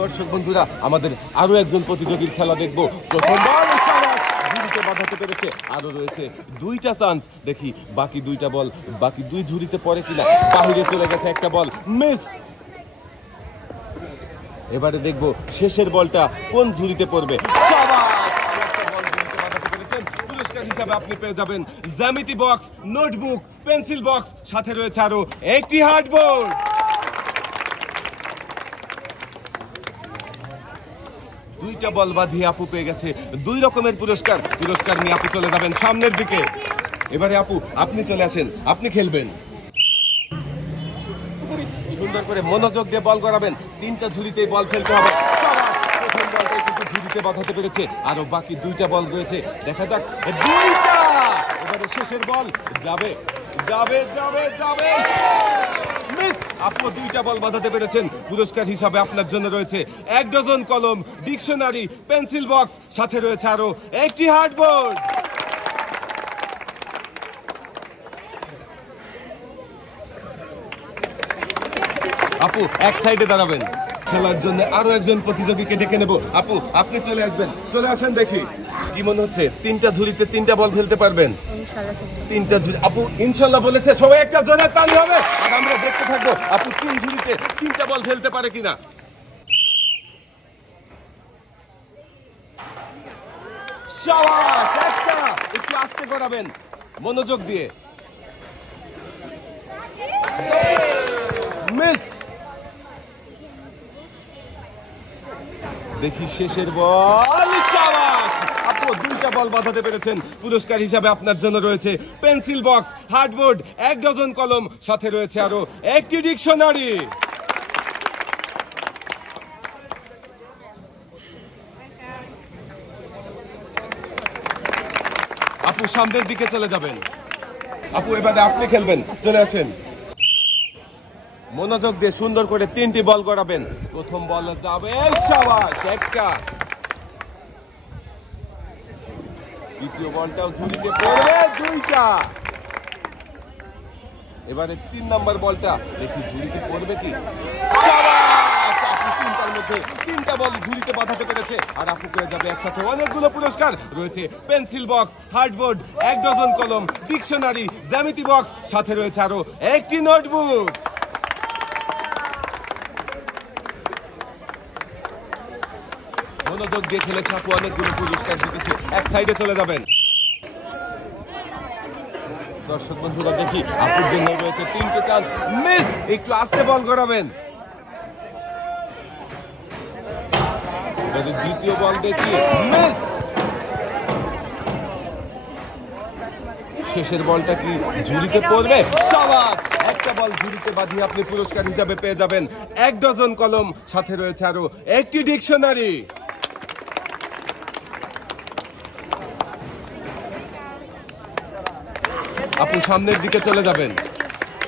দর্শক বন্ধুরা, আমাদের আরও একজন প্রতিযোগীর খেলা দেখব। প্রথম ঝুড়িতে বাঁধাতে পেরেছে। আরও রয়েছে দুইটা চান্স দেখি, বাকি দুইটা বল, বাকি দুই ঝুড়িতে পড়ে কিনা? বাহিরে চলে গেছে একটা বল মিস এবারে দেখব শেষের বলটা কোন ঝুড়িতে পড়বে? হিসাবে আপনি পেয়ে যাবেন জ্যামিতি বক্স নোটবুক পেন্সিল বক্স সাথে রয়েছে আরও একটি হার্ডবোর্ড দুইটা বল বাঁধিয়ে আপু পেয়ে গেছে। দুই রকমের পুরস্কার। পুরস্কার নিয়ে আপু চলে যাবেন সামনের দিকে। এবারে আপু, আপনি চলে আসেন। আপনি খেলবেন। সুন্দর করে মনোযোগ দিয়ে বল করাবেন তিনটা ঝুড়িতেই বল খেলতে হবে। প্রথম ঝুড়িতে বাঁধাতে পেরেছে। আরও বাকি দুইটা বল রয়েছে। দেখা যাক। দুইটা! এবারে শেষের বল। যাবে। যাবে যাবে যাবে। আপু দুইটা বল বাঁধাতে পেরেছেন। পুরস্কার হিসাবে আপনার জন্য রয়েছে এক ডজন কলম, ডিকশনারি, পেন্সিল বক্স, সাথে রয়েছে আরও একটি হার্ডবোর্ড। আপু, এক সাইডে দাঁড়াবেন। খেলার জন্য আরও একজন প্রতিযোগীকে ডেকে নেব। আপু আপনি চলে আসবেন। চলে আসেন দেখি। কি মনে হচ্ছে? তিনটা ঝুড়িতে তিনটা বল খেলতে পারবেন? তিনটা ঝুড়ি আপু ইনশাল্লাহ বলেছে সবাই একটা জোরে তালি হবে। আর আমরা দেখতে থাকব আপু তিন ঝুড়িতে তিনটা বল ফেলতে পারে কিনা। একটু। আস্তে করাবেন মনোযোগ দিয়ে মিস দেখি শেষের বল। আপু, দুইটা বল বাঁধাতে পেরেছেন। পুরস্কার হিসাবে আপনার জন্য রয়েছে পেন্সিল বক্স, হার্ডবোর্ড, এক ডজন কলম, সাথে রয়েছে আরও একটি ডিকশনারি। আপু, সামনের দিকে চলে যাবেন। আপু, এবারে আপনি খেলবেন। চলে আসেন। মনোযোগ দিয়ে সুন্দর করে তিনটি বল করাবেন প্রথম বল যাবে সাবাস, একটা। দ্বিতীয় বলটাও ঝুড়িতে পড়বে, দুইটা। এবারে তিন নাম্বার বলটা, দেখি ঝুড়িতে পড়বে কি? মধ্যে তিনটা বল ঝুড়িতে বাঁধাতে পেরেছে। আর আপু যাবে একসাথে অনেকগুলো পুরস্কার। রয়েছে পেন্সিল বক্স, হার্ডবোর্ড, এক ডজন কলম, ডিকশনারি, জ্যামিতি বক্স, সাথে রয়েছে আরও একটি নোটবুক। মনোযোগ দিয়ে খেলেছে আপু অনেকগুলো পুরস্কার জিতেছে। এক সাইডে চলে যাবেন। দর্শক বন্ধুরা, দেখি আপুর জন্য রয়েছে, তিনটে চান্স মিস একটু আস্তে বল করাবেন দ্বিতীয় বল দেখি মিস শেষের বলটা কি ঝুড়িতে পড়বে? সাবাস! একটা বল ঝুড়িতে বাঁধিয়ে আপনি পুরস্কার হিসাবে পেয়ে যাবেন। এক ডজন কলম, সাথে রয়েছে আরও একটি ডিকশনারি আপনি সামনের দিকে চলে যাবেন।